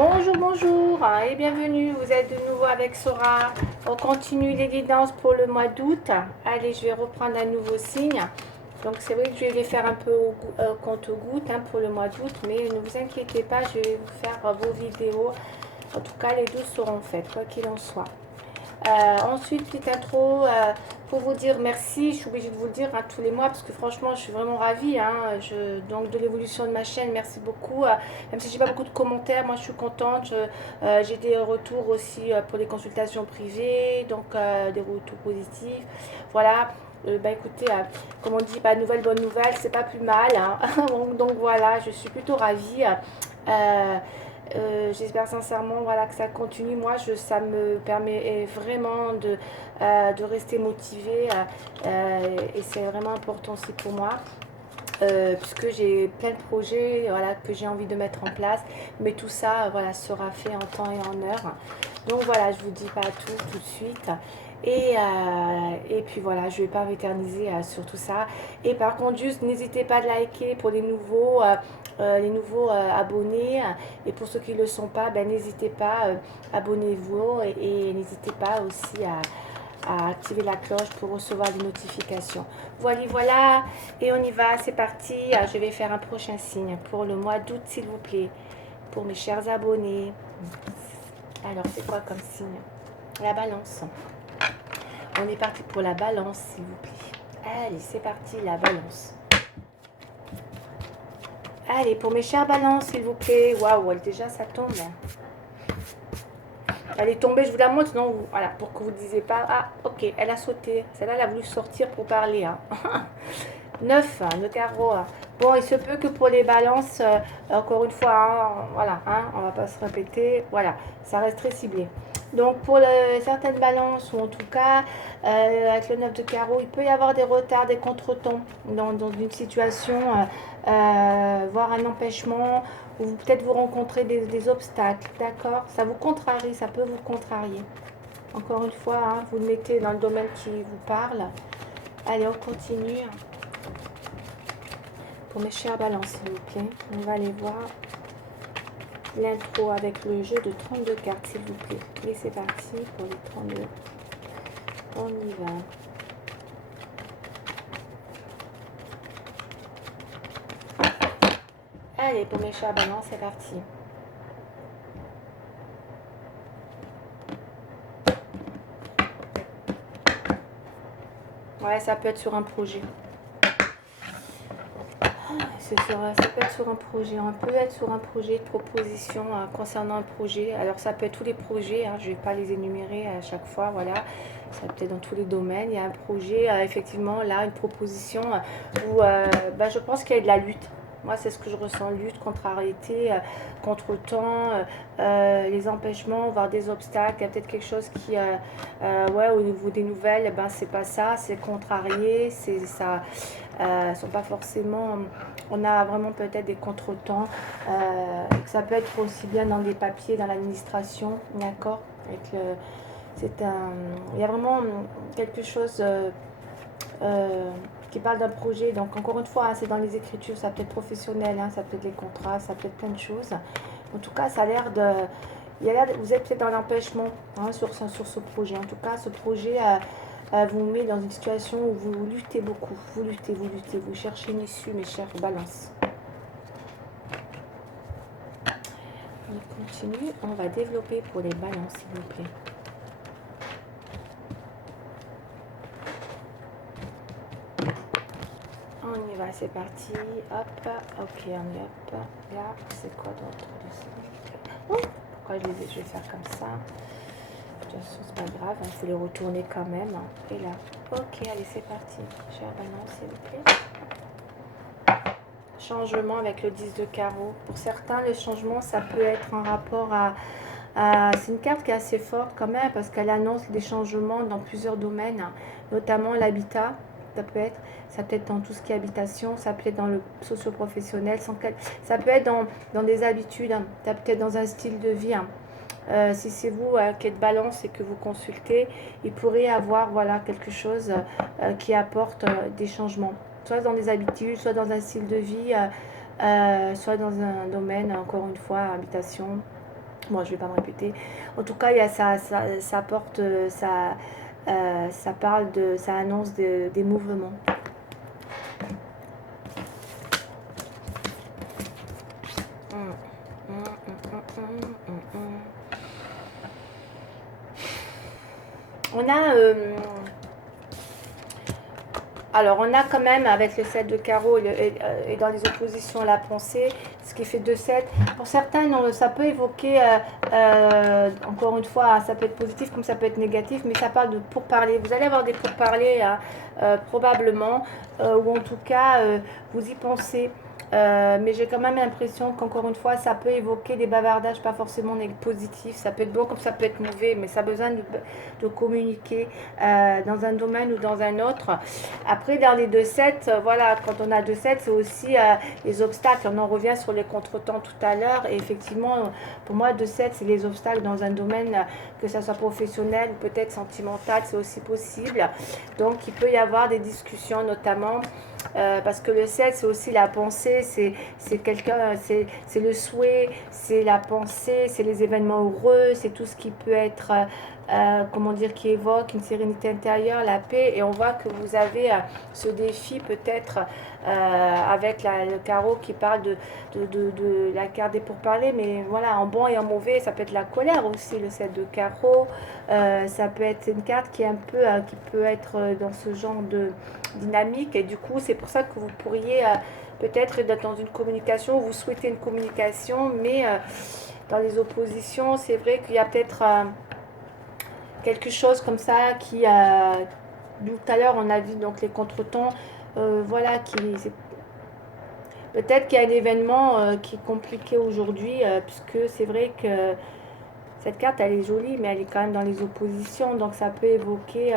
Bonjour, bonjour et bienvenue, vous êtes de nouveau avec Sora. On continue les guidances pour le mois d'août. Allez, je vais reprendre un nouveau signe. Donc c'est vrai que je vais les faire un peu au compte-gouttes pour le mois d'août, mais ne vous inquiétez pas, je vais vous faire vos vidéos. En tout cas, les 12 seront faites, quoi qu'il en soit. Ensuite, petite intro pour vous dire merci. Je suis obligée de vous le dire tous les mois parce que franchement, je suis vraiment ravie. Donc, de l'évolution de ma chaîne, merci beaucoup. Même si j'ai pas beaucoup de commentaires, moi je suis contente. J'ai des retours aussi pour les consultations privées, donc des retours positifs. Voilà. Écoutez, comme on dit, nouvelle, bonne nouvelle, c'est pas plus mal. Donc, voilà, je suis plutôt ravie. J'espère sincèrement voilà, que ça continue. Moi, ça me permet vraiment de rester motivée et c'est vraiment important aussi pour moi. Puisque j'ai plein de projets voilà, que j'ai envie de mettre en place, mais tout ça voilà, sera fait en temps et en heure. Donc voilà, je vous dis pas tout de suite. Et puis voilà, je ne vais pas m'éterniser sur tout ça. Et par contre, juste n'hésitez pas à liker pour les nouveaux abonnés. Et pour ceux qui ne le sont pas, n'hésitez pas, abonnez-vous et n'hésitez pas aussi à activer la cloche pour recevoir des notifications. Voilà, voilà, et on y va, c'est parti. Je vais faire un prochain signe pour le mois d'août, s'il vous plaît, pour mes chers abonnés. Alors, c'est quoi comme signe? La balance. On est parti pour la balance, s'il vous plaît. Allez, c'est parti, la balance. Allez, pour mes chers balances, s'il vous plaît. Waouh, déjà, ça tombe. Elle est tombée, je vous la montre, non, voilà, pour que vous ne disiez pas, ah, ok, elle a sauté. Celle-là, elle a voulu sortir pour parler. 9, le carreau. Bon, il se peut que pour les balances, encore une fois, voilà, on va pas se répéter, voilà, ça reste très ciblé. Donc pour certaines balances, ou en tout cas, avec le 9 de carreau, il peut y avoir des retards, des contretemps dans une situation, voire un empêchement, ou peut-être vous rencontrez des obstacles, d'accord? Ça vous contrarie, ça peut vous contrarier. Encore une fois, vous le mettez dans le domaine qui vous parle. Allez, on continue. Pour mes chers balances, s'il vous plaît, on va aller voir l'intro avec le jeu de 32 cartes, s'il vous plaît. Et c'est parti pour les 32. On y va. Allez, pour mes chers balances, c'est parti. Ouais, ça peut être sur un projet. Ça peut être sur un projet, on peut être sur un projet de proposition concernant un projet. Alors ça peut être tous les projets, je ne vais pas les énumérer à chaque fois, voilà. Ça peut être dans tous les domaines. Il y a un projet, effectivement, là, une proposition où je pense qu'il y a de la lutte. Moi, c'est ce que je ressens, lutte, contrariété, contretemps, les empêchements, voire des obstacles. Il y a peut-être quelque chose qui, au niveau des nouvelles, c'est pas ça, c'est contrarié, c'est ça. Sont pas forcément, on a vraiment peut-être des contretemps, ça peut être aussi bien dans les papiers, dans l'administration, d'accord, il y a vraiment quelque chose qui parle d'un projet. Donc encore une fois, c'est dans les écritures, ça peut être professionnel, ça peut être les contrats, ça peut être plein de choses. En tout cas, ça a l'air de, vous êtes peut-être dans l'empêchement sur ce projet. En tout cas, ce projet vous met dans une situation où vous luttez beaucoup, vous cherchez une issue, mes chers balances. On continue, on va développer pour les balances, s'il vous plaît. On y va, c'est parti. Hop, ok, on y hop. Là, c'est quoi d'autre de ça? Pourquoi je vais faire comme ça? De toute façon, c'est pas grave, il faut les retourner quand même. Et là, ok, allez, c'est parti. Chère balance, s'il vous plaît. Changement avec le 10 de carreau. Pour certains, le changement, ça peut être en rapport à c'est une carte qui est assez forte quand même parce qu'elle annonce des changements dans plusieurs domaines, notamment l'habitat. Ça peut être dans tout ce qui est habitation, ça peut être dans le socio-professionnel, ça peut être dans des habitudes, ça peut être dans un style de vie. Si c'est vous qui êtes balance et que vous consultez, il pourrait y avoir quelque chose qui apporte des changements, soit dans des habitudes, soit dans un style de vie, soit dans un domaine, encore une fois, habitation. Bon, je vais pas me répéter. En tout cas, il y a ça porte, ça parle de, ça annonce des mouvements. Hum, hum, hum. On a, alors on a quand même avec le 7 de carreau et dans les oppositions la pensée, ce qui fait 2-7. Pour certains, non, ça peut évoquer, encore une fois, hein, ça peut être positif comme ça peut être négatif, mais ça parle de pourparlers. Vous allez avoir des pourparlers, hein, probablement, ou en tout cas, vous y pensez. Mais j'ai quand même l'impression qu'encore une fois, ça peut évoquer des bavardages pas forcément positifs. Ça peut être bon comme ça peut être mauvais, mais ça a besoin de communiquer dans un domaine ou dans un autre. Après, dans les 2-7, voilà, quand on a 2-7, c'est aussi les obstacles. On en revient sur les contretemps tout à l'heure. Et effectivement, pour moi, 2-7, c'est les obstacles dans un domaine, que ça soit professionnel ou peut-être sentimental, c'est aussi possible. Donc, il peut y avoir des discussions, notamment parce que le 7, c'est aussi la pensée, c'est quelqu'un, c'est le souhait, c'est la pensée, c'est les événements heureux, c'est tout ce qui peut être, comment dire, qui évoque une sérénité intérieure, la paix. Et on voit que vous avez ce défi peut-être avec le carreau qui parle de la carte des pourparlers, mais voilà, en bon et en mauvais, ça peut être la colère aussi, le 7 de carreau. Ça peut être une carte qui est un peu, qui peut être dans ce genre de dynamique, et du coup c'est pour ça que vous pourriez peut-être être dans une communication, vous souhaitez une communication, mais dans les oppositions c'est vrai qu'il y a peut-être quelque chose comme ça qui tout à l'heure on a vu donc les contretemps, voilà, peut-être qu'il y a un événement qui est compliqué aujourd'hui, puisque c'est vrai que cette carte elle est jolie mais elle est quand même dans les oppositions, donc ça peut évoquer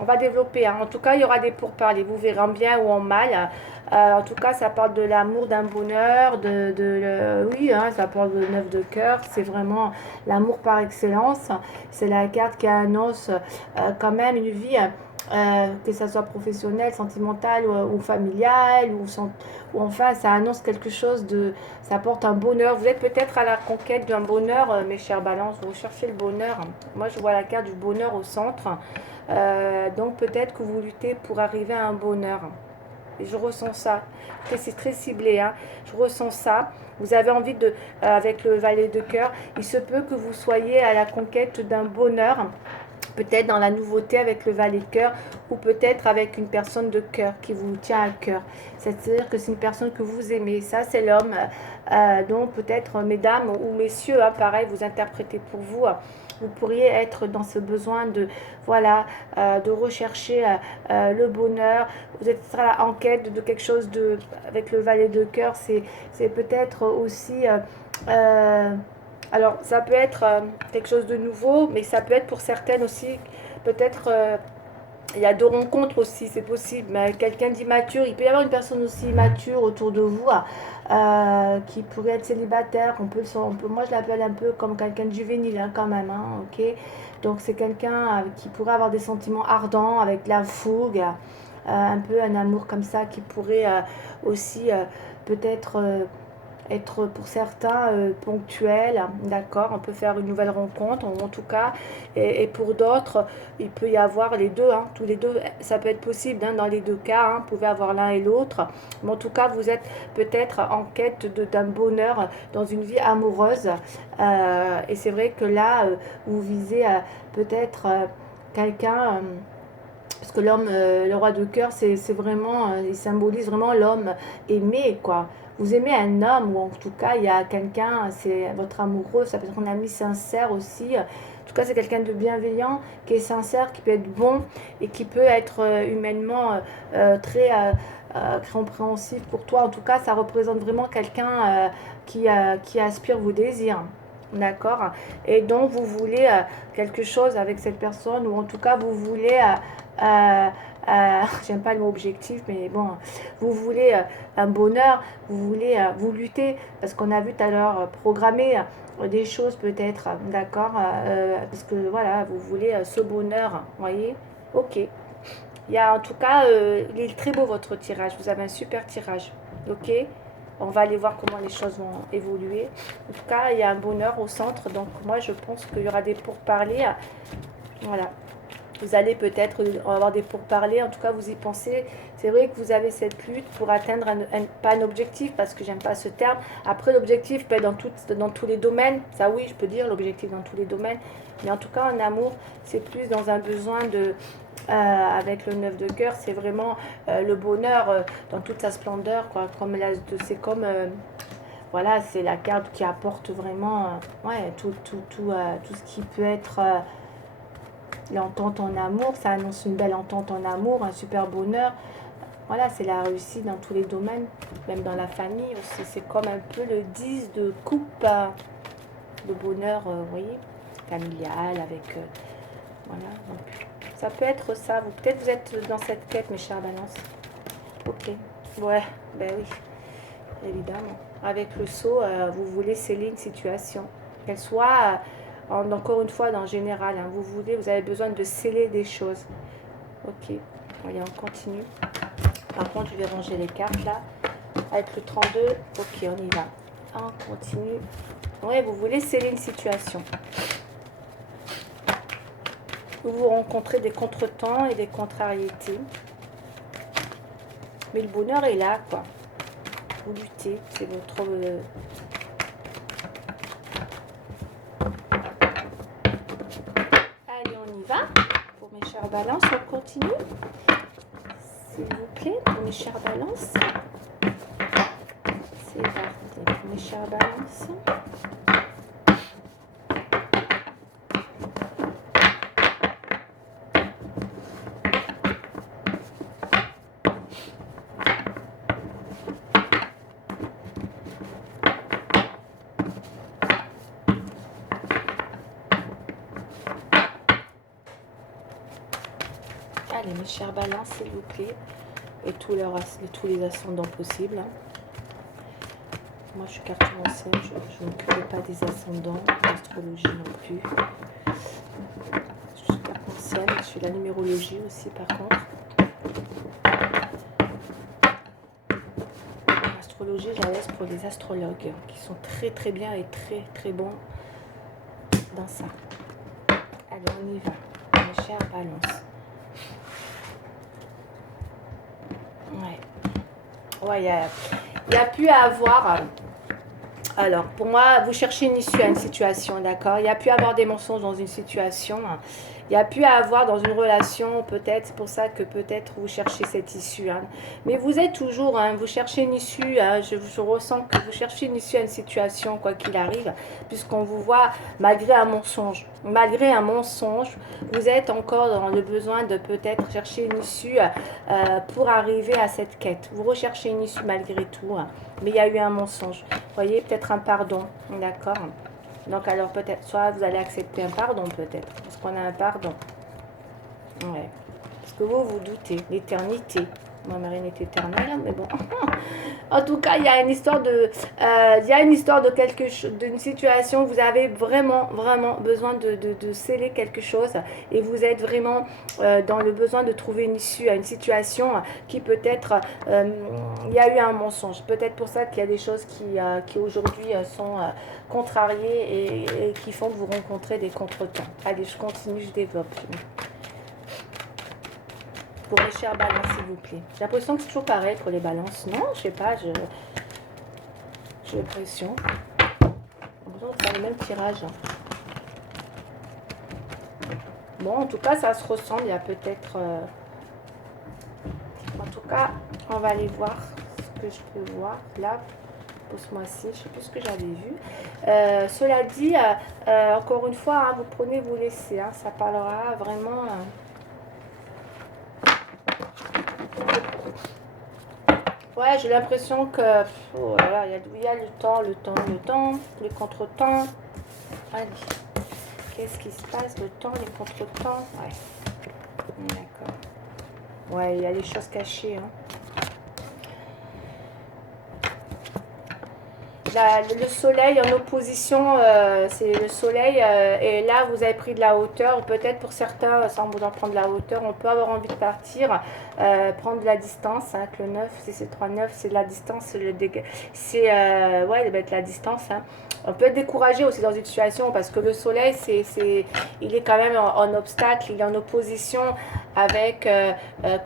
on va développer, hein. En tout cas, il y aura des pourparlers. Vous verrez en bien ou en mal. En tout cas, ça parle de l'amour, d'un bonheur, oui, hein, ça parle de 9 de cœur. C'est vraiment l'amour par excellence. C'est la carte qui annonce quand même une vie, que ça soit professionnelle, sentimentale ou familiale, ou enfin, ça annonce quelque chose de, ça apporte un bonheur. Vous êtes peut-être à la conquête d'un bonheur, mes chers balances. Vous cherchez le bonheur. Moi, je vois la carte du bonheur au centre. Donc peut-être que vous luttez pour arriver à un bonheur. Et je ressens ça. C'est très ciblé, hein. Je ressens ça. Vous avez envie de, avec le valet de cœur, il se peut que vous soyez à la conquête d'un bonheur, peut-être dans la nouveauté avec le valet de cœur, ou peut-être avec une personne de cœur qui vous tient à cœur. C'est-à-dire que c'est une personne que vous aimez. Ça, c'est l'homme. Donc peut-être, mesdames ou messieurs, hein, pareil, vous interprétez pour vous. Vous pourriez être dans ce besoin de, voilà, de rechercher le bonheur. Vous êtes en quête de quelque chose de, avec le valet de cœur, c'est peut-être aussi, alors ça peut être quelque chose de nouveau, mais ça peut être pour certaines aussi, peut-être, il y a deux rencontres aussi, c'est possible. Mais quelqu'un d'immature, il peut y avoir une personne aussi immature autour de vous, qui pourrait être célibataire. Moi, je l'appelle un peu comme quelqu'un de juvénile, hein, quand même. Hein, ok. Donc, c'est quelqu'un qui pourrait avoir des sentiments ardents, avec la fougue, un peu un amour comme ça, qui pourrait aussi peut-être être pour certains ponctuel, d'accord, on peut faire une nouvelle rencontre en tout cas, et pour d'autres il peut y avoir les deux, hein, tous les deux, ça peut être possible, hein, dans les deux cas, hein, vous pouvez avoir l'un et l'autre, mais en tout cas vous êtes peut-être en quête d'un bonheur dans une vie amoureuse, et c'est vrai que là vous visez peut-être quelqu'un, parce que l'homme, le roi de cœur, c'est vraiment, il symbolise vraiment l'homme aimé, quoi. Vous aimez un homme, ou en tout cas, il y a quelqu'un, c'est votre amoureux, ça peut être un ami sincère aussi. En tout cas, c'est quelqu'un de bienveillant, qui est sincère, qui peut être bon, et qui peut être humainement très compréhensif pour toi. En tout cas, ça représente vraiment quelqu'un qui aspire vos désirs. D'accord. Et donc, vous voulez quelque chose avec cette personne, ou en tout cas, vous voulez j'aime pas le mot objectif, mais bon, vous voulez un bonheur, vous voulez, vous lutter, parce qu'on a vu tout à l'heure programmer des choses peut-être, d'accord, parce que voilà, vous voulez ce bonheur, vous voyez, ok. Il y a en tout cas, il est très beau votre tirage, vous avez un super tirage, ok. On va aller voir comment les choses vont évoluer. En tout cas, il y a un bonheur au centre. Donc moi, je pense qu'il y aura des pourparlers. Voilà. Vous allez peut-être avoir des pourparlers. En tout cas, vous y pensez. C'est vrai que vous avez cette lutte pour atteindre pas un objectif, parce que j'aime pas ce terme. Après, l'objectif peut être dans tous les domaines. Ça, oui, je peux dire l'objectif dans tous les domaines. Mais en tout cas, en amour, c'est plus dans un besoin de... avec le 9 de cœur, c'est vraiment le bonheur dans toute sa splendeur, quoi. Comme c'est comme voilà, c'est la carte qui apporte vraiment ouais, tout ce qui peut être l'entente en amour. Ça annonce une belle entente en amour, un super bonheur. Voilà, c'est la réussite dans tous les domaines, même dans la famille aussi. C'est comme un peu le 10 de coupe, le bonheur, vous voyez, familial, avec voilà. Donc ça peut être ça. Peut-être vous êtes dans cette quête, mes chers balances. Ok. Ouais, ben oui, évidemment. Avec le saut, vous voulez sceller une situation. Qu'elle soit, encore une fois, dans le général, hein, vous avez besoin de sceller des choses. Ok. Allez, on continue. Par contre, je vais ranger les cartes là. Avec le 32, ok, on y va. On continue. Ouais, vous voulez sceller une situation. Vous rencontrez des contretemps et des contrariétés. Mais le bonheur est là, quoi. Vous luttez, c'est votre... Allez, on y va. Pour mes chères balances, on continue. S'il vous plaît, pour mes chères balances. C'est parti, pour mes chères balances. Allez, mes chères balances, s'il vous plaît. Et tous les ascendants possibles. Moi, je suis cartomancienne, je ne m'occupe pas des ascendants, l'astrologie non plus. Je suis cartomancienne, je suis la numérologie aussi, par contre. L'astrologie, je la laisse pour les astrologues, qui sont très très bien et très très bons dans ça. Allez, on y va, mes chères balances. Ouais, il y a pu avoir... Alors, pour moi, vous cherchez une issue à une situation, d'accord? Il y a pu avoir des mensonges dans une situation. Il y a pu avoir dans une relation, peut-être, c'est pour ça que peut-être vous cherchez cette issue. Hein. Mais vous êtes toujours, hein, vous cherchez une issue, hein, je ressens que vous cherchez une issue à une situation, quoi qu'il arrive, puisqu'on vous voit malgré un mensonge. Malgré un mensonge, vous êtes encore dans le besoin de peut-être chercher une issue pour arriver à cette quête. Vous recherchez une issue malgré tout, hein, mais il y a eu un mensonge. Vous voyez, peut-être un pardon, d'accord? Donc alors peut-être, soit vous allez accepter un pardon peut-être, parce qu'on a un pardon. Ouais. Parce que vous doutez, l'éternité. Moi, Marine est éternelle, mais bon. En tout cas, il y a une histoire de quelque chose, d'une situation où vous avez vraiment besoin de sceller quelque chose, et vous êtes vraiment dans le besoin de trouver une issue à une situation qui peut-être, il y a eu un mensonge. Peut-être pour ça qu'il y a des choses qui aujourd'hui sont contrariées et qui font que vous rencontrez des contretemps. Allez, je continue, je développe. Pour les chères balances, s'il vous plaît. J'ai l'impression que c'est toujours pareil pour les balances. Non, je sais pas, j'ai l'impression. J'ai l'impression de faire le même tirage. Bon, en tout cas, ça se ressemble. Il y a peut-être... En tout cas, on va aller voir ce que je peux voir. Là, pour ce mois-ci, je ne sais plus ce que j'avais vu. Cela dit, encore une fois, hein, vous prenez, vous laissez. Hein, ça parlera vraiment... Ouais, j'ai l'impression que oh là là, il y a le temps, les contretemps. Allez, qu'est-ce qui se passe? Le temps, les contretemps. Ouais, d'accord. Ouais, il y a les choses cachées. Hein. le soleil en opposition, c'est le soleil, et là vous avez pris de la hauteur, peut-être pour certains, sans vous en prendre de la hauteur, on peut avoir envie de partir, prendre de la distance, hein, que le 9, c'est 3-9, c'est de la distance, c'est ouais, de la distance, hein. On peut être découragé aussi dans une situation parce que le soleil, il est quand même en obstacle, il est en opposition avec,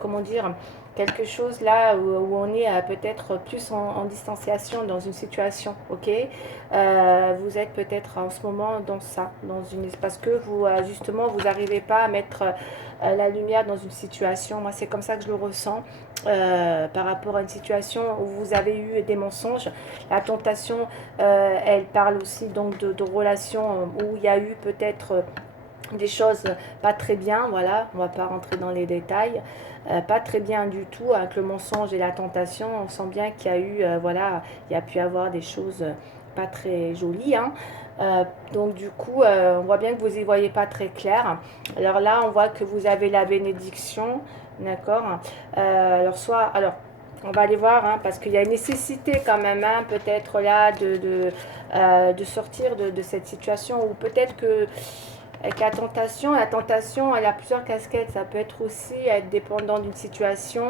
comment dire, quelque chose là où on est peut-être plus en distanciation dans une situation, ok. Vous êtes peut-être en ce moment dans ça, parce que vous, justement, vous n'arrivez pas à mettre la lumière dans une situation. Moi, c'est comme ça que je le ressens, par rapport à une situation où vous avez eu des mensonges. La tentation, elle parle aussi donc de relations où il y a eu peut-être des choses pas très bien, voilà, on va pas rentrer dans les détails, pas très bien du tout avec le mensonge et la tentation. On sent bien qu'il y a eu, voilà, il y a pu avoir des choses pas très jolies, hein. Donc du coup, on voit bien que vous y voyez pas très clair. Alors là, on voit que vous avez la bénédiction, d'accord. Alors on va aller voir, hein, parce qu'il y a une nécessité quand même, hein, peut-être là de sortir de cette situation, ou peut-être que avec la tentation, elle a plusieurs casquettes. Ça peut être aussi être dépendant d'une situation.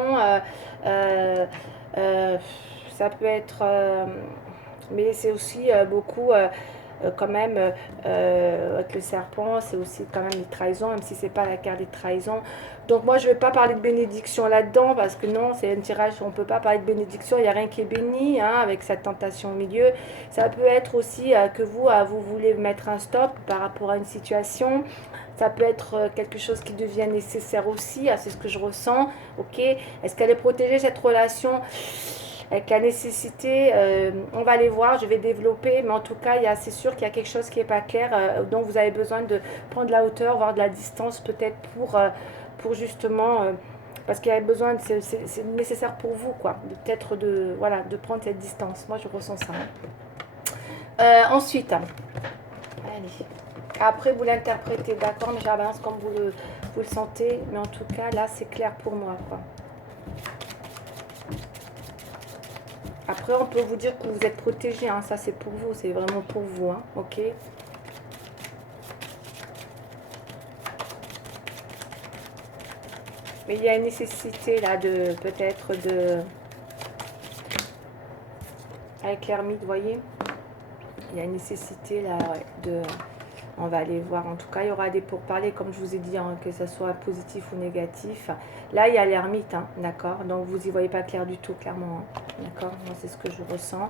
Euh, euh, Ça peut être... mais c'est aussi beaucoup... quand même, avec le serpent, c'est aussi quand même les trahisons, même si c'est pas la carte des trahisons. Donc moi, je vais pas parler de bénédiction là-dedans, parce que non, c'est un tirage, on peut pas parler de bénédiction, il n'y a rien qui est béni, hein, avec cette tentation au milieu. Ça peut être aussi que vous voulez mettre un stop par rapport à une situation. Ça peut être quelque chose qui devient nécessaire aussi, c'est ce que je ressens, ok. Est-ce qu'elle est protégée, cette relation? Avec la nécessité, on va aller voir, je vais développer, mais en tout cas, c'est sûr qu'il y a quelque chose qui n'est pas clair, dont vous avez besoin de prendre de la hauteur, voire de la distance, peut-être pour justement, parce qu'il y a besoin, c'est nécessaire pour vous, quoi, peut-être voilà, de prendre cette distance. Moi, je ressens ça, hein. Ensuite, allez. Après, vous l'interprétez, d'accord, mais j'ai la balance comme vous le sentez, mais en tout cas, là, c'est clair pour moi, quoi. Après, on peut vous dire que vous êtes protégé, hein, ça c'est pour vous, c'est vraiment pour vous, hein, ok. Mais il y a une nécessité là de peut-être avec l'ermite, vous voyez, il y a une nécessité là, ouais, on va aller voir. En tout cas, il y aura des pourparlers, comme je vous ai dit, hein, que ce soit positif ou négatif. Là, il y a l'ermite, hein, d'accord. Donc, vous n'y voyez pas clair du tout, clairement, hein, d'accord. Moi, c'est ce que je ressens.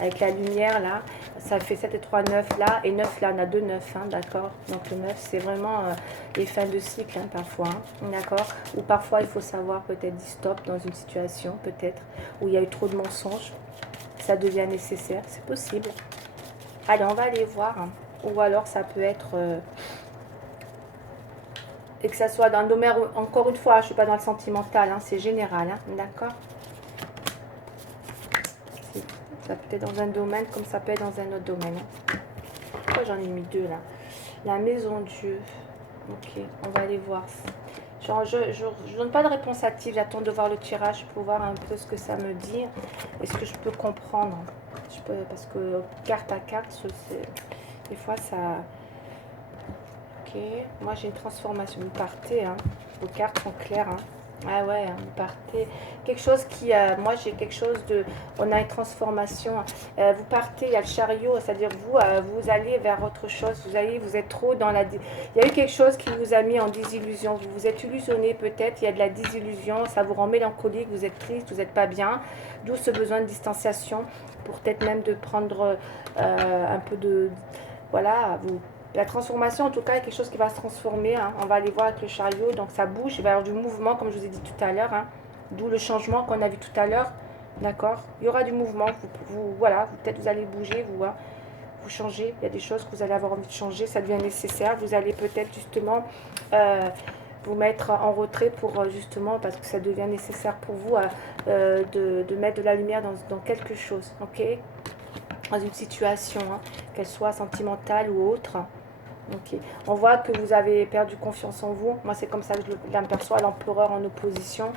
Avec la lumière, là, ça fait 7 et 3, 9 là. Et 9 là, on a 2 9, hein, d'accord. Donc, le 9, c'est vraiment les fins de cycle, hein, parfois, hein, d'accord. Ou parfois, il faut savoir peut-être dire stop dans une situation, peut-être, où il y a eu trop de mensonges. Ça devient nécessaire, c'est possible. Allez, on va aller voir, hein. Ou alors ça peut être et que ça soit dans le domaine, encore une fois, je ne suis pas dans le sentimental, hein, c'est général, hein, d'accord. Ça peut être dans un domaine comme ça peut être dans un autre domaine, hein. Pourquoi j'en ai mis deux là? La maison Dieu, ok, on va aller voir. Genre, je ne donne pas de réponse active, j'attends de voir le tirage pour voir un peu ce que ça me dit et ce que je peux comprendre. Parce que carte à carte, des fois ça... Ok, moi j'ai une transformation. Vous partez, hein. Vos cartes sont claires, hein. Ah ouais, hein, vous partez. Quelque chose qui... moi j'ai quelque chose de... On a une transformation. Vous partez, il y a le chariot, c'est-à-dire vous allez vers autre chose. Vous êtes trop dans la... Il y a eu quelque chose qui vous a mis en désillusion. Vous vous êtes illusionné peut-être, il y a de la désillusion, ça vous rend mélancolique, vous êtes triste, vous n'êtes pas bien. D'où ce besoin de distanciation, pour peut-être même de prendre un peu de... Voilà, la transformation, en tout cas, est quelque chose qui va se transformer, hein. On va aller voir avec le chariot, donc ça bouge, il va y avoir du mouvement, comme je vous ai dit tout à l'heure, hein. D'où le changement qu'on a vu tout à l'heure, d'accord. Il y aura du mouvement, voilà, peut-être vous allez bouger, vous changez, il y a des choses que vous allez avoir envie de changer, ça devient nécessaire, vous allez peut-être justement vous mettre en retrait pour justement, parce que ça devient nécessaire pour vous de mettre de la lumière dans quelque chose, ok, dans une situation, hein, qu'elle soit sentimentale ou autre. Ok, on voit que vous avez perdu confiance en vous. Moi, c'est comme ça que je l'aperçois, l'empereur en opposition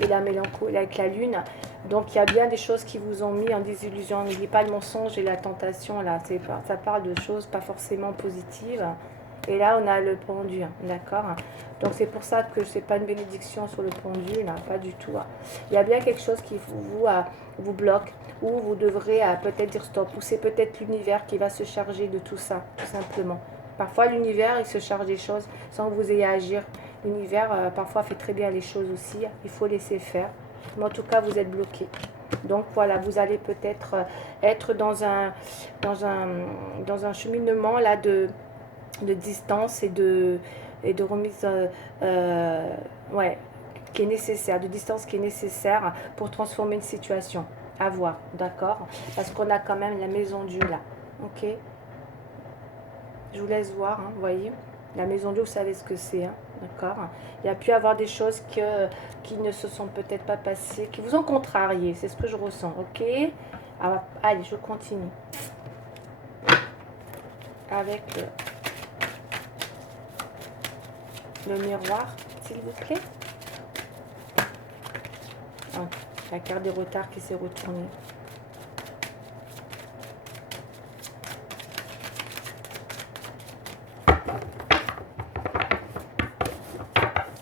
et la mélancolie avec la lune. Donc il y a bien des choses qui vous ont mis en désillusion. N'oubliez pas le mensonge et la tentation là. Ça parle de choses pas forcément positives. Et là on a le pendu, d'accord. Donc c'est pour ça que c'est pas une bénédiction sur le pendu, là, pas du tout. Il y a bien quelque chose qui vous bloque, ou vous devrez peut-être dire stop, ou c'est peut-être l'univers qui va se charger de tout ça, tout simplement. Parfois l'univers il se charge des choses sans que vous ayez à agir. L'univers parfois fait très bien les choses aussi, il faut laisser faire. Mais en tout cas vous êtes bloqué. Donc voilà, vous allez peut-être être dans un cheminement là de distance et de remise ouais, qui est nécessaire, de distance qui est nécessaire pour transformer une situation. À voir, d'accord? Parce qu'on a quand même la maison Dieu là, ok? Je vous laisse voir, hein, vous voyez? La maison Dieu, vous savez ce que c'est, hein, d'accord? Il y a pu avoir des choses qui ne se sont peut-être pas passées, qui vous ont contrarié, c'est ce que je ressens, ok? Alors, allez, je continue. Avec le miroir, s'il vous plaît. Ah, la carte des retards qui s'est retournée.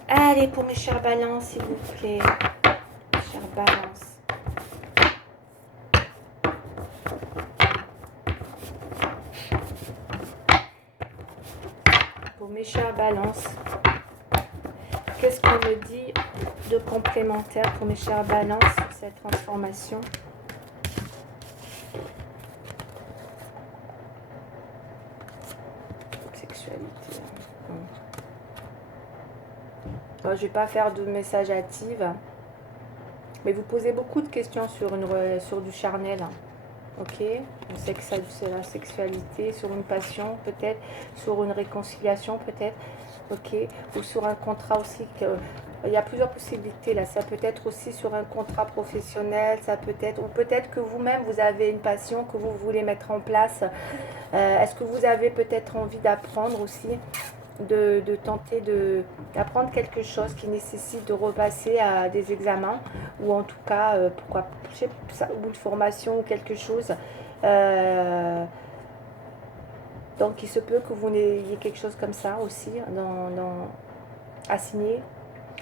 Allez, pour mes chers balances, s'il vous plaît. Chers balances. Pour mes chers balances. Qu'est-ce qu'on me dit de complémentaire pour mes chers balances sur cette transformation? Sexualité. Je ne vais pas faire de message hâtif, mais vous posez beaucoup de questions sur du charnel. Ok, on sait que c'est la sexualité, sur une passion peut-être, sur une réconciliation peut-être, ok, ou sur un contrat aussi. Il y a plusieurs possibilités là. Ça peut être aussi sur un contrat professionnel, ça peut être, ou peut-être que vous-même vous avez une passion que vous voulez mettre en place. Est-ce que vous avez peut-être envie d'apprendre aussi, de tenter d'apprendre quelque chose qui nécessite de repasser à des examens, ou en tout cas, pourquoi, je sais pas, ou une formation ou quelque chose. Donc il se peut que vous ayez quelque chose comme ça aussi à signer.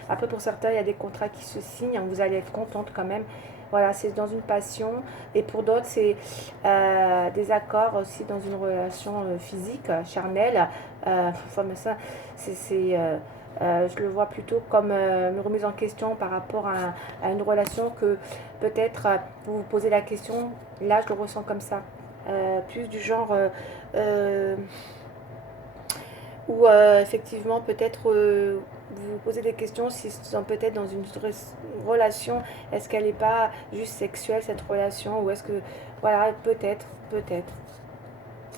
Après, pour certains, il y a des contrats qui se signent, vous allez être contente quand même. Voilà, c'est dans une passion. Et pour d'autres, c'est des accords aussi dans une relation physique, charnelle. Mais ça, je le vois plutôt comme une remise en question par rapport à une relation que peut-être vous vous posez la question. Là, je le ressens comme ça. Plus du genre où effectivement peut-être vous vous posez des questions si sont peut-être dans une relation, est-ce qu'elle n'est pas juste sexuelle cette relation, ou est-ce que, voilà, peut-être,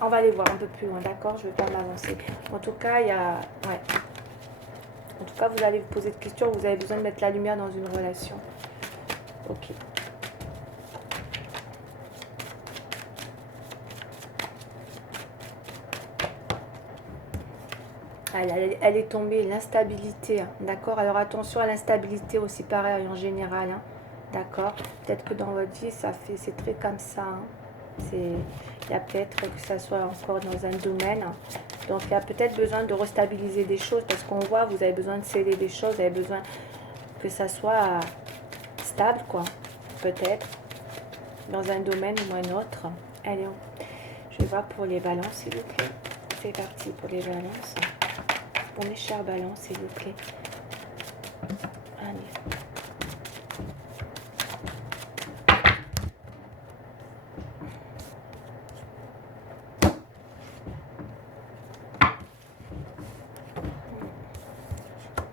on va aller voir un peu plus loin, d'accord, je ne vais pas m'avancer. En tout cas, il y a, ouais, en tout cas vous allez vous poser des questions, vous avez besoin de mettre la lumière dans une relation, ok. Elle est tombée, l'instabilité, hein, d'accord. Alors attention à l'instabilité aussi, pareil en général, hein, d'accord. Peut-être que dans votre vie, c'est très comme ça. Hein. Il y a peut-être que ça soit encore dans un domaine. Hein. Donc il y a peut-être besoin de restabiliser des choses, parce qu'on voit, vous avez besoin de sceller des choses, vous avez besoin que ça soit stable, quoi. Peut-être dans un domaine ou un autre. Allez, je vais voir pour les balances, s'il vous plaît. C'est parti pour les balances. Pour mes chers balances, s'il vous plaît. Allez.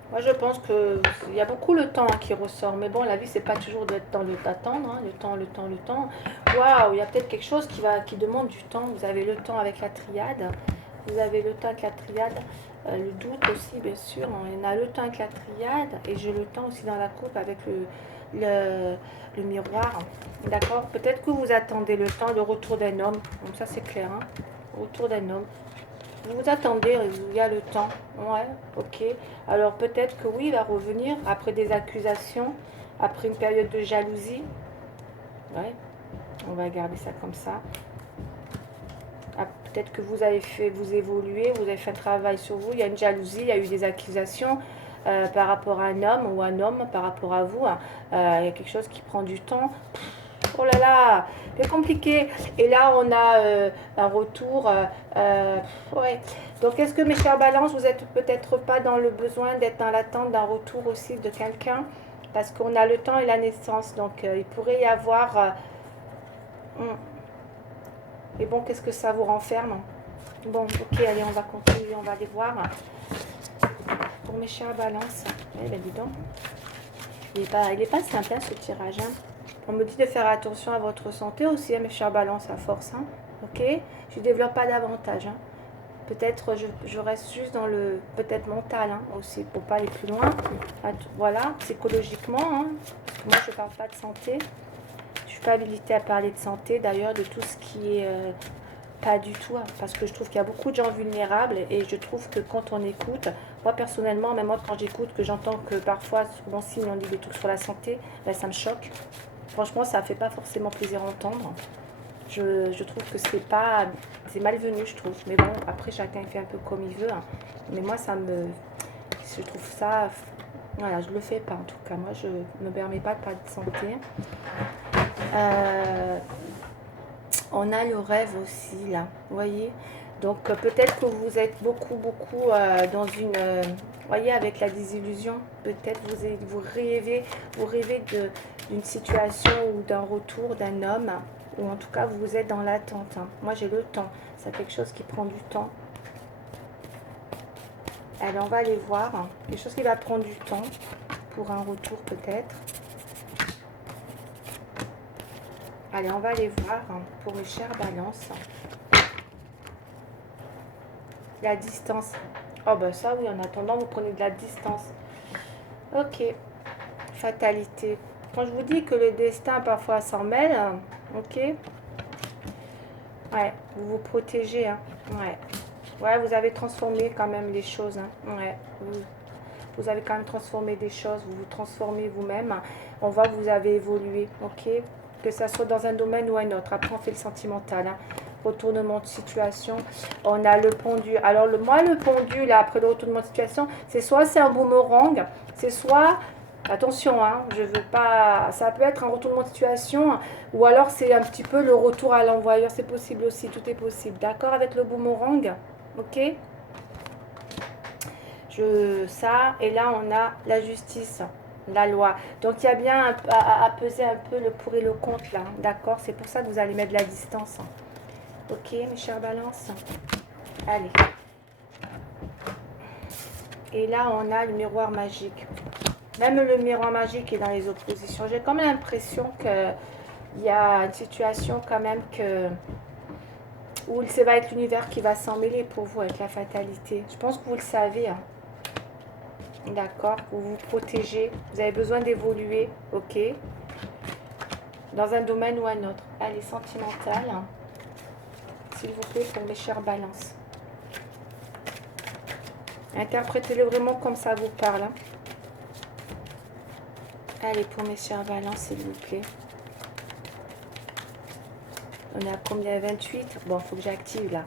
Moi, je pense qu'il y a beaucoup le temps qui ressort. Mais bon, la vie, c'est pas toujours d'être dans d'attendre. Hein. Le temps. Waouh, il y a peut-être quelque chose qui demande du temps. Vous avez le temps avec la triade. Vous avez le temps avec la triade. Le doute aussi, bien sûr. On a le temps avec la triade. Et j'ai le temps aussi dans la coupe avec le miroir. D'accord. Peut-être que vous attendez le temps, le retour d'un homme. Donc ça, c'est clair. Hein. Retour d'un homme. Vous attendez, il y a le temps. Ouais, ok. Alors peut-être que oui, il va revenir après des accusations, après une période de jalousie. Ouais, on va garder ça comme ça. Ah, peut-être que vous avez fait, vous évoluer, vous avez fait un travail sur vous, il y a une jalousie, il y a eu des accusations par rapport à un homme ou un homme par rapport à vous. Il y a quelque chose qui prend du temps. Oh là là, c'est compliqué. Et là, on a un retour. Ouais. Donc, est-ce que mes chers balances, vous n'êtes peut-être pas dans le besoin d'être dans l'attente d'un retour aussi de quelqu'un? Parce qu'on a le temps et la naissance. Donc, il pourrait y avoir... Mais bon, qu'est-ce que ça vous renferme? Bon, ok, allez, on va continuer, on va aller voir. Pour mes chers balances. Eh ben, dis donc. Il est pas simple, hein, ce tirage. Hein. On me dit de faire attention à votre santé aussi, hein, mes chers balances, à force. Hein. Ok? Je ne développe pas davantage. Hein. Peut-être je reste juste dans le peut-être mental hein, aussi, pour pas aller plus loin. Voilà, psychologiquement. Hein, parce que moi, je ne parle pas de santé. Je ne suis pas habilitée à parler de santé, d'ailleurs, de tout ce qui est... pas du tout, hein, parce que je trouve qu'il y a beaucoup de gens vulnérables et je trouve que quand on écoute, moi personnellement, même moi quand j'écoute, que j'entends que parfois sur mon signe on dit des trucs sur la santé, ben, ça me choque. Franchement, ça ne fait pas forcément plaisir à entendre. Je trouve que c'est malvenu, je trouve. Mais bon, après chacun fait un peu comme il veut. Hein. Mais moi, je trouve ça, voilà, je le fais pas en tout cas. Moi, je me permets pas de parler de santé. On a le rêve aussi là, vous voyez. Donc peut-être que vous êtes beaucoup dans une, voyez, avec la désillusion. Peut-être vous rêvez d'une situation ou d'un retour d'un homme, ou en tout cas vous êtes dans l'attente. Hein. Moi j'ai le temps, c'est quelque chose qui prend du temps. Allez, on va aller voir. Hein. Quelque chose qui va prendre du temps pour un retour peut-être. Allez, on va aller voir hein, pour mes chères balances. La distance. Oh ben ça oui, en attendant, vous prenez de la distance. Ok. Fatalité. Quand je vous dis que le destin parfois s'en mêle, ok. Ouais, vous vous protégez. Hein. Ouais. Ouais, vous avez transformé quand même les choses. Hein. Ouais. Vous avez quand même transformé des choses. Vous vous transformez vous-même. On voit que vous avez évolué. Ok. Que ça soit dans un domaine ou un autre. Après, on fait le sentimental. Hein. Retournement de situation. On a le pendu. Alors, moi, le pendu, là, après le retournement de situation, c'est soit c'est un boomerang, c'est soit... Attention, hein, je veux pas... Ça peut être un retournement de situation, ou alors c'est un petit peu le retour à l'envoyeur. C'est possible aussi, tout est possible. D'accord avec le boomerang? Ok. Ça, et là, on a la justice. La loi. Donc, il y a bien à peser un peu le pour et le contre, là. D'accord? C'est pour ça que vous allez mettre de la distance. Ok, mes chères balances. Allez. Et là, on a le miroir magique. Même le miroir magique est dans les oppositions. J'ai quand même l'impression qu'il y a une situation quand même où ça va être l'univers qui va s'en mêler pour vous avec la fatalité. Je pense que vous le savez. Hein. D'accord? Vous vous protégez. Vous avez besoin d'évoluer. Ok? Dans un domaine ou un autre. Allez, sentimental. Hein. S'il vous plaît, pour mes chères balances. Interprétez-le vraiment comme ça vous parle. Hein. Allez, pour mes chères balances, s'il vous plaît. On est à combien? 28? Bon, il faut que j'active là.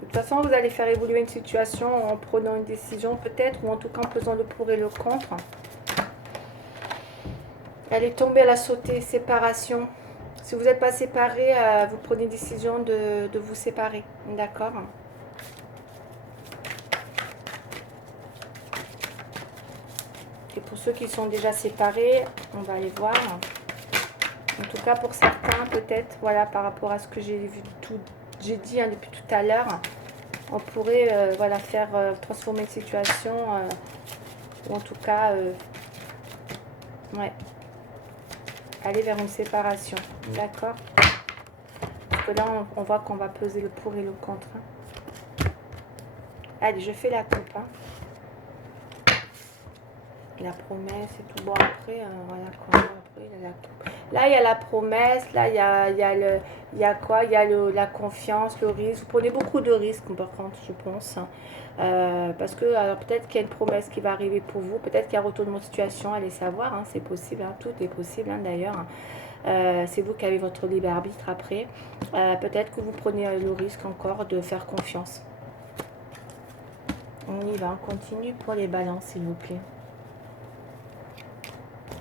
De toute façon, vous allez faire évoluer une situation en prenant une décision peut-être, ou en tout cas en pesant le pour et le contre. Elle est tombée, elle a sauté, séparation. Si vous n'êtes pas séparés, vous prenez une décision de vous séparer. D'accord? Et pour ceux qui sont déjà séparés, on va aller voir. En tout cas, pour certains, peut-être, voilà, par rapport à ce que j'ai dit hein, depuis tout à l'heure, on pourrait voilà, faire transformer une situation, ou en tout cas, ouais, aller vers une séparation. D'accord? Parce que là, on voit qu'on va peser le pour et le contre. Hein. Allez, je fais la coupe. Hein. La promesse et tout. Bon, après, voilà quoi. Après, là, il y a la promesse. Là, il y a quoi? Il y a la confiance, le risque. Vous prenez beaucoup de risques, par contre, je pense. Parce que, alors, peut-être qu'il y a une promesse qui va arriver pour vous. Peut-être qu'il y a un retournement de situation. Allez savoir, hein, c'est possible. Hein, tout est possible, hein, d'ailleurs. C'est vous qui avez votre libre arbitre après. Peut-être que vous prenez le risque encore de faire confiance. On y va, on continue pour les balances, s'il vous plaît.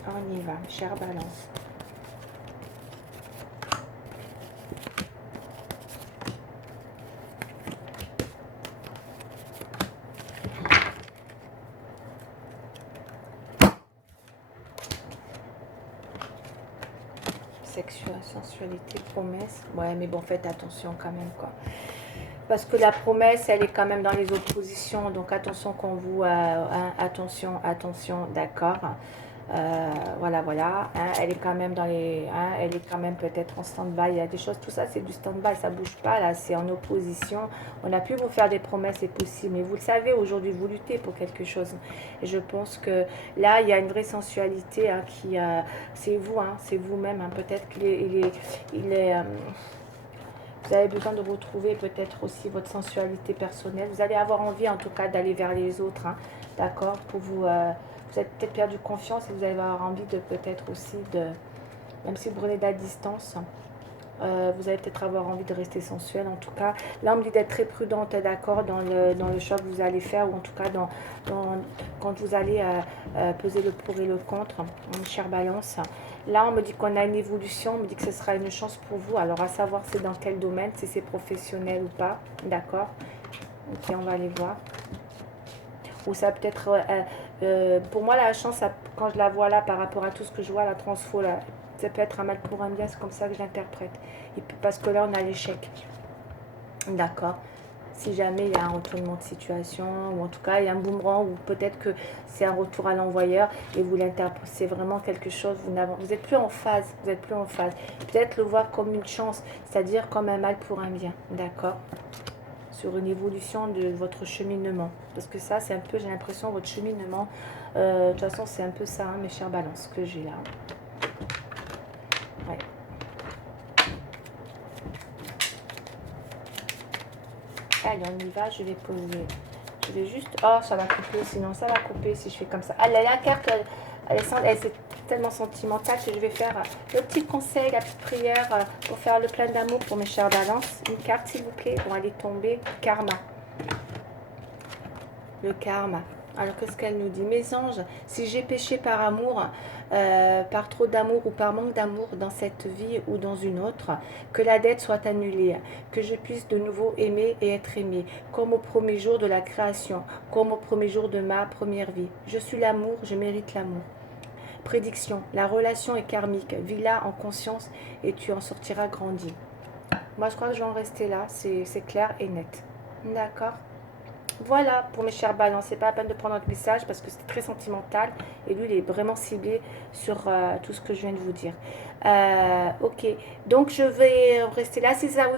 On y va, chère balance. Sensualité, promesse. Ouais, mais bon, faites attention quand même, quoi. Parce que la promesse, elle est quand même dans les oppositions. Donc, attention qu'on vous... attention, attention, d'accord. Voilà, voilà. Hein, elle est quand même dans les... Hein, elle est quand même peut-être en stand-by. Il y a des choses, tout ça, c'est du stand-by. Ça bouge pas, là. C'est en opposition. On a pu vous faire des promesses, c'est possible. Mais vous le savez, aujourd'hui, vous luttez pour quelque chose. Et je pense que là, il y a une vraie sensualité hein, qui... c'est vous, hein, c'est vous-même. Hein. Peut-être qu'il est... vous avez besoin de retrouver peut-être aussi votre sensualité personnelle. Vous allez avoir envie en tout cas d'aller vers les autres. Hein, d'accord. Pour vous... vous avez peut-être perdu confiance et vous allez avoir envie de peut-être aussi de, même si vous prenez de la distance, vous allez peut-être avoir envie de rester sensuel. En tout cas, là on me dit d'être très prudente, d'accord, dans le choix que vous allez faire, ou en tout cas quand vous allez peser le pour et le contre, une chère balance. Là on me dit qu'on a une évolution, on me dit que ce sera une chance pour vous. Alors à savoir c'est dans quel domaine, si c'est professionnel ou pas, d'accord. Ok, on va aller voir. Ou ça peut être... pour moi, la chance, ça, quand je la vois là, par rapport à tout ce que je vois, la transfo, là, ça peut être un mal pour un bien, c'est comme ça que je l'interprète. Parce que là, on a l'échec. D'accord. Si jamais il y a un retournement de situation, ou en tout cas, il y a un boomerang, ou peut-être que c'est un retour à l'envoyeur, et vous l'interprétez, c'est vraiment quelque chose, vous n'êtes plus en phase, vous n'êtes plus en phase. Peut-être le voir comme une chance, c'est-à-dire comme un mal pour un bien. D'accord. Sur une évolution de votre cheminement. Parce que ça, c'est un peu, j'ai l'impression, votre cheminement. De toute façon, c'est un peu ça, hein, mes chères balances, que j'ai là. Ouais. Allez, on y va, je vais poser. Je vais juste... Oh, ça va couper, sinon ça va couper si je fais comme ça. Ah, la carte, elle c'est tellement sentimental que je vais faire le petit conseil, la petite prière pour faire le plein d'amour pour mes chères balances. Une carte, s'il vous plaît. Bon, elle est tombée. Karma. Le karma. Alors, qu'est-ce qu'elle nous dit? Mes anges, si j'ai péché par amour, par trop d'amour ou par manque d'amour dans cette vie ou dans une autre, que la dette soit annulée, que je puisse de nouveau aimer et être aimé, comme au premier jour de la création, comme au premier jour de ma première vie. Je suis l'amour, je mérite l'amour. Prédiction, la relation est karmique, vis-la en conscience et tu en sortiras grandi. Moi, je crois que je vais en rester là, c'est clair et net. D'accord? Voilà, pour mes chers balances, c'est pas la peine de prendre notre message parce que c'est très sentimental et lui, il est vraiment ciblé sur tout ce que je viens de vous dire. Ok, donc je vais rester là. Si ça vous a